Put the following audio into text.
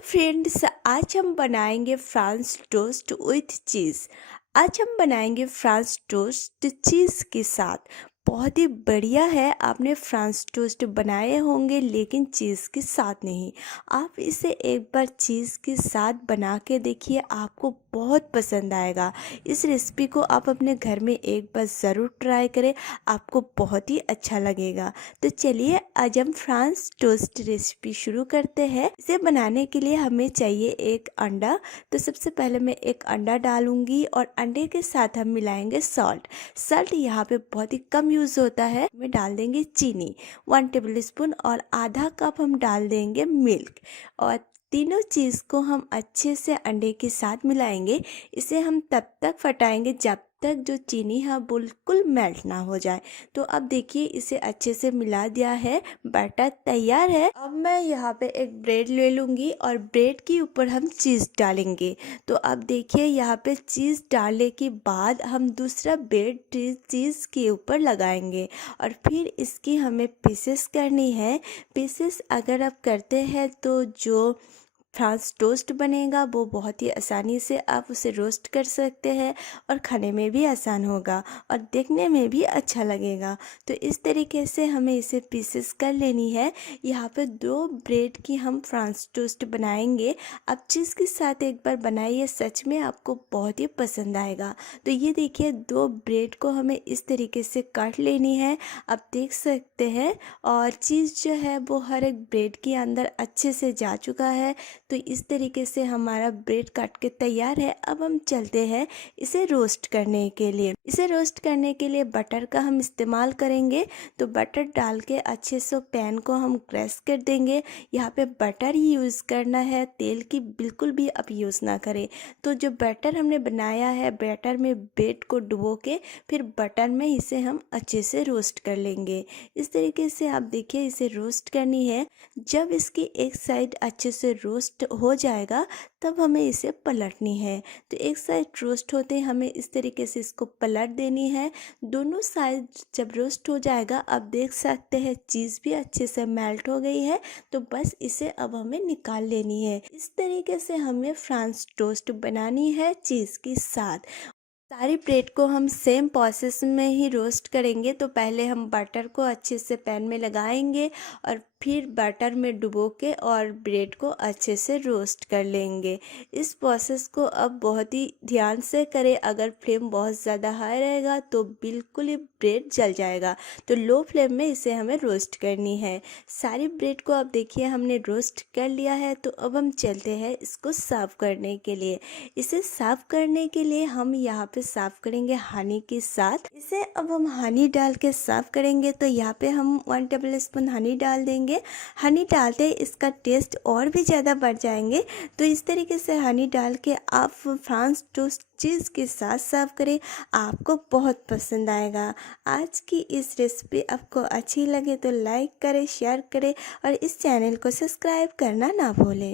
Friends, आज हम बनाएंगे फ्रांस टोस्ट विथ चीज़। आज हम बनाएंगे फ्रांस टोस्ट चीज़ के साथ। बहुत ही बढ़िया है। आपने फ्रांस टोस्ट बनाए होंगे लेकिन चीज़ के साथ नहीं। आप इसे एक बार चीज़ के साथ बना के देखिए, आपको बहुत पसंद आएगा। इस रेसिपी को आप अपने घर में एक बार ज़रूर ट्राई करें, आपको बहुत ही अच्छा लगेगा। तो चलिए आज हम फ्रांस टोस्ट रेसिपी शुरू करते हैं। इसे बनाने के लिए हमें चाहिए एक अंडा। तो सबसे पहले मैं एक अंडा डालूंगी और अंडे के साथ हम मिलाएंगे सॉल्ट। सॉल्ट यहाँ पे बहुत ही कम यूज़ होता है। में डाल देंगे चीनी 1 टेबल स्पून और आधा कप हम डाल देंगे मिल्क। और तीनों चीज़ को हम अच्छे से अंडे के साथ मिलाएंगे। इसे हम तब तक फटाएंगे जब तक जो चीनी है बिल्कुल मेल्ट ना हो जाए। तो अब देखिए इसे अच्छे से मिला दिया है, बैटर तैयार है। अब मैं यहाँ पे एक ब्रेड ले लूँगी और ब्रेड के ऊपर हम चीज़ डालेंगे। तो अब देखिए यहाँ पे चीज़ डालने के बाद हम दूसरा ब्रेड चीज़ के ऊपर लगाएंगे और फिर इसकी हमें पीसेस करनी है। पीसेस अगर आप करते हैं तो जो फ्रांस टोस्ट बनेगा वो बहुत ही आसानी से आप उसे रोस्ट कर सकते हैं और खाने में भी आसान होगा और देखने में भी अच्छा लगेगा। तो इस तरीके से हमें इसे पीसेस कर लेनी है। यहाँ पे 2 ब्रेड की हम फ्रांस टोस्ट बनाएंगे। आप चीज़ के साथ एक बार बनाइए, सच में आपको बहुत ही पसंद आएगा। तो ये देखिए 2 ब्रेड को हमें इस तरीके से काट लेनी है, आप देख सकते हैं। और चीज़ जो है वो हर एक ब्रेड के अंदर अच्छे से जा चुका है। तो इस तरीके से हमारा ब्रेड काट के तैयार है। अब हम चलते हैं इसे रोस्ट करने के लिए। इसे रोस्ट करने के लिए बटर का हम इस्तेमाल करेंगे। तो बटर डाल के अच्छे से पैन को हम ग्रेस कर देंगे। यहाँ पे बटर ही यूज़ करना है, तेल की बिल्कुल भी आप यूज़ ना करें। तो जो बैटर हमने बनाया है, बैटर में ब्रेड को डुबो के फिर बटर में इसे हम अच्छे से रोस्ट कर लेंगे। इस तरीके से आप देखिए इसे रोस्ट करनी है। जब इसकी एक साइड अच्छे से रोस्ट हो जाएगा तब हमें इसे पलटनी है। तो एक साइड रोस्ट होते ही हमें इस तरीके से इसको पलट देनी है। दोनों साइड जब रोस्ट हो जाएगा, आप देख सकते हैं चीज़ भी अच्छे से मेल्ट हो गई है। तो बस इसे अब हमें निकाल लेनी है। इस तरीके से हमें फ्रांस टोस्ट बनानी है चीज़ के साथ। सारी ब्रेड को हम सेम प्रोसेस में ही रोस्ट करेंगे। तो पहले हम बटर को अच्छे से पैन में लगाएंगे और फिर बटर में डुबो के और ब्रेड को अच्छे से रोस्ट कर लेंगे। इस प्रोसेस को अब बहुत ही ध्यान से करें। अगर फ्लेम बहुत ज़्यादा हाई रहेगा तो बिल्कुल ही ब्रेड जल जाएगा। तो लो फ्लेम में इसे हमें रोस्ट करनी है। सारी ब्रेड को अब देखिए हमने रोस्ट कर लिया है। तो अब हम चलते हैं इसको सर्व करने के लिए। इसे सर्व करने के लिए हम यहाँ पे सर्व करेंगे हनी के साथ। इसे अब हम हनी डाल के सर्व करेंगे। तो यहाँ पे हम 1 टेबल स्पून हनी डाल देंगे। हनी डालते ही इसका टेस्ट और भी ज़्यादा बढ़ जाएंगे। तो इस तरीके से हनी डाल के आप फ्रांस टोस्ट चीज़ के साथ सर्व करें, आपको बहुत पसंद आएगा। आज की इस रेसिपी आपको अच्छी लगे तो लाइक करें, शेयर करें और इस चैनल को सब्सक्राइब करना ना भूलें।